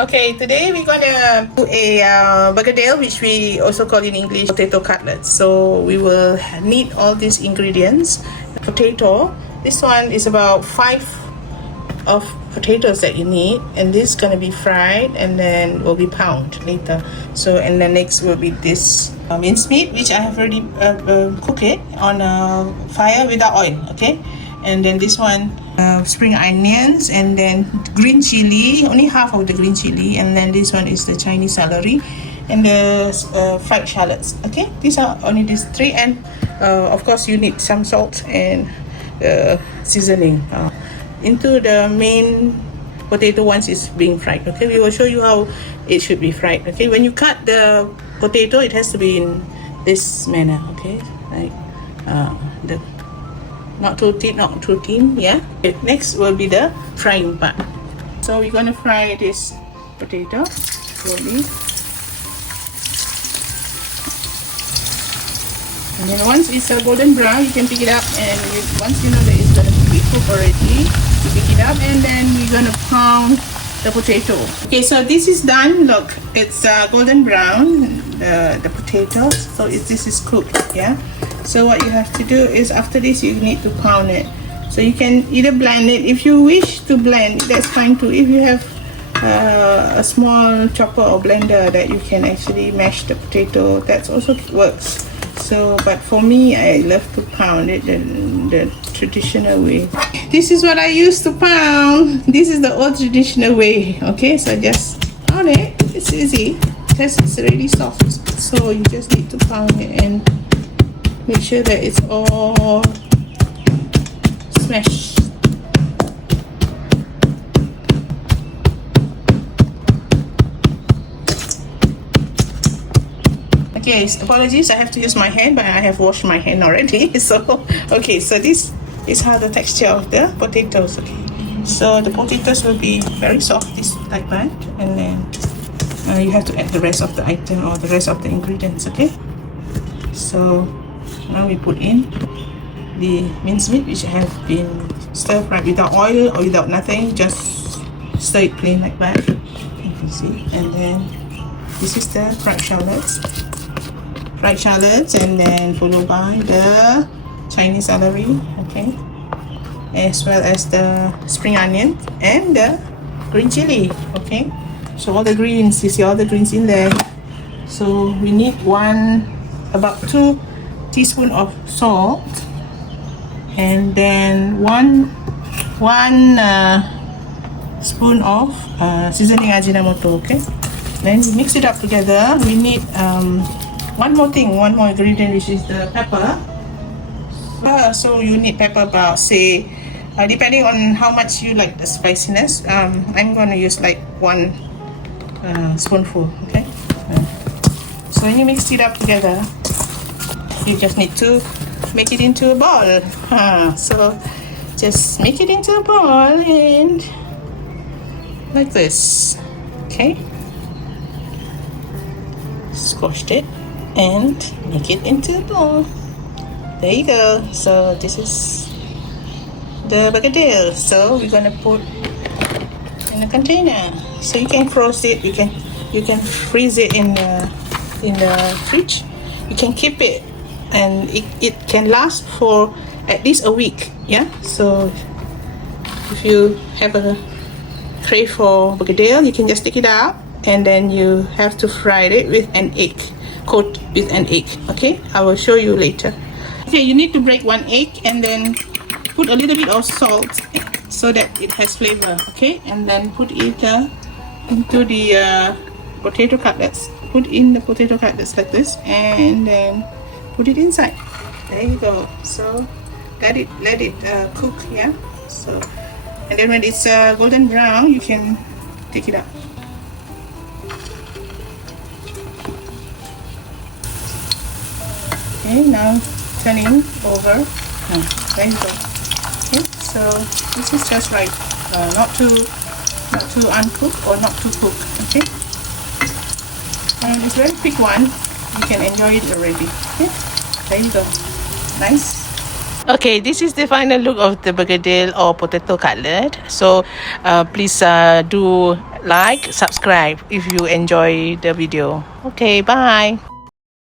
Okay, today we're gonna do a begerdil, which we also call in English potato cutlets. So we will need all these ingredients. Potato, this one is about 5 of potatoes that you need, and this is gonna be fried and then will be pound later. So and then next will be this mincemeat, which I have already cooked it on a fire without oil. Okay, and then this one spring onions, and then green chili, only half of the green chili, and then this one is the Chinese celery and the fried shallots. Okay, these are only these 3, and of course you need some salt and seasoning into the main potato once it's being fried. Okay, we will show you how it should be fried. Okay, when you cut the potato, it has to be in this manner. Okay, like the not too thick, not too thin. Yeah. Okay, next will be the frying part. So we're gonna fry this potato slowly, and then once it's a golden brown, you can pick it up, and once you know that it's gonna be cooked already, you pick it up, and then we're gonna pound the potato. Okay, so this is done. Look, it's golden brown, the potato. So this is cooked. Yeah. So what you have to do is after this you need to pound it. So you can either blend it if you wish to blend. That's fine too. If you have a small chopper or blender that you can actually mash the potato, that also works. So, but for me, I love to pound it the traditional way. This is what I used to pound. This is the old traditional way. Okay, so just pound it. It's easy because it's really soft. So you just need to pound it and make sure that it's all smashed. Okay, apologies, I have to use my hand, but I have washed my hand already. So, okay, so this is how the texture of the potatoes. Okay, so the potatoes will be very soft, this like that, and then you have to add the rest of the item or the rest of the ingredients. Okay, so now we put in the mincemeat, which have been stir fried without oil or without nothing, just stir it plain like that. You see, and then this is the fried shallots, and then followed by the Chinese celery, okay, as well as the spring onion and the green chili. Okay, so all the greens, you see all the greens in there. So we need about 2 teaspoons of salt, and then one spoon of seasoning Ajinomoto. Okay, then we mix it up together. We need one more ingredient, which is the pepper. So you need pepper about, say, depending on how much you like the spiciness. I'm gonna use like 1 spoonful. Okay, so when you mix it up together, you just need to make it into a ball. So just make it into a ball and like this. Okay, squashed it and make it into a ball. There you go. So this is the begerdil. So we're gonna put in a container. So you can froze it. You can freeze it in the fridge. You can keep it, and it can last for at least a week. Yeah. So if you have a crave for begerdil, you can just take it out, and then you have to fry it with an egg. Coat with an egg. Okay, I will show you later. Okay, you need to break 1 egg and then put a little bit of salt so that it has flavor. Okay, and then put it into the potato cutlets. Put in the potato cutlets like this, and then put it inside. There you go. So let it cook. Yeah. So, and then when it's golden brown, you can take it out. Okay, now turning over. There you go. Okay, so this is just right, not too uncooked or not too cooked. Okay, and it's very quick one. You can enjoy it already. Okay, there you go. Nice Okay, this is the final look of the begedil or potato cutlet. So please do like, subscribe if you enjoy the video. Okay, bye.